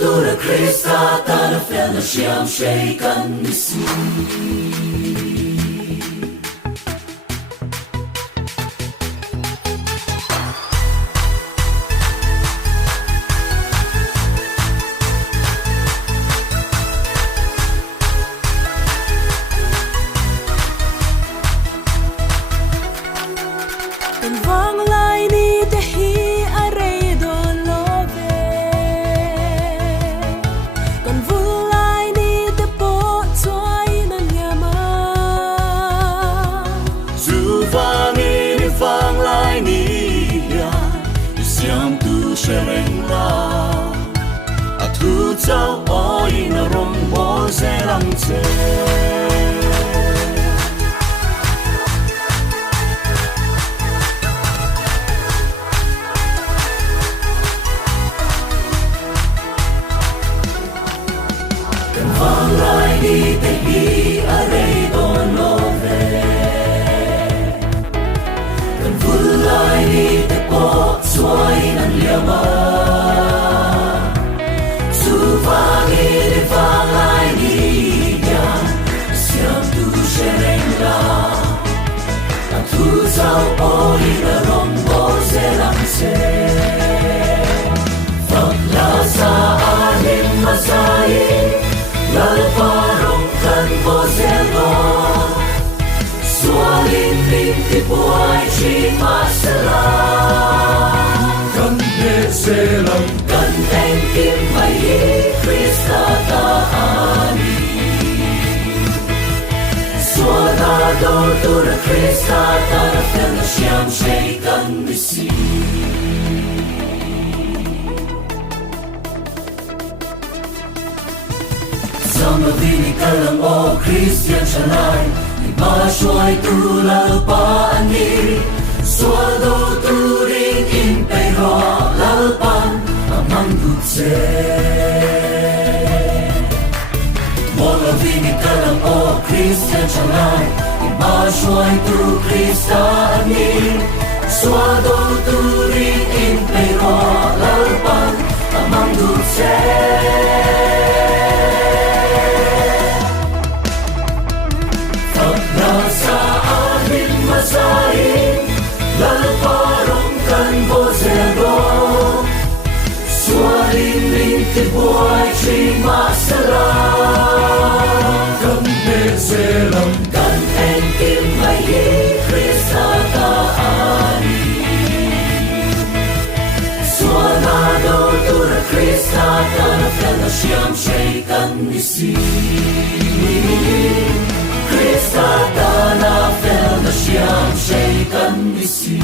tu da Krista ta na fel na siam shei kan nisi vang lai ni te hi are do love kan vul lai ni te po choi na nyama zu vang lai ni ya siam tu shereng la a tu zao oi na rong bo se lang che vang lai ni te hi are don love kan vul lai ni te po suai nan liama su vang lai ni ya siam tu shereng la a tu zao oi na rong bo se lam se vang la sa alim masai Lalparong kan bozelo Sualin linti buai chi masala Kan ne selang kan tengkim mai Krista ta ani Suada do tu na Krista ta na fel na siam shei kan nisi Sama vini kalang o Christian shalai Ni ba shuai tu lal pa ani Suado tu ring in pei ro lal pan Amang dut se Mola vini kalang o Christian shalai Ni ba shuai tu Krista ani Suado tu ring in pei ro lal pan Amang dut se Sa amin masain Lalparong kan bozelo Sualin linti buai chi masala Kan bezelam kan engkim mai Krista ta ani Suanado tu na Krista ta na fel na siam shei kan nisi Krista ta na fel na siam shei kan nisi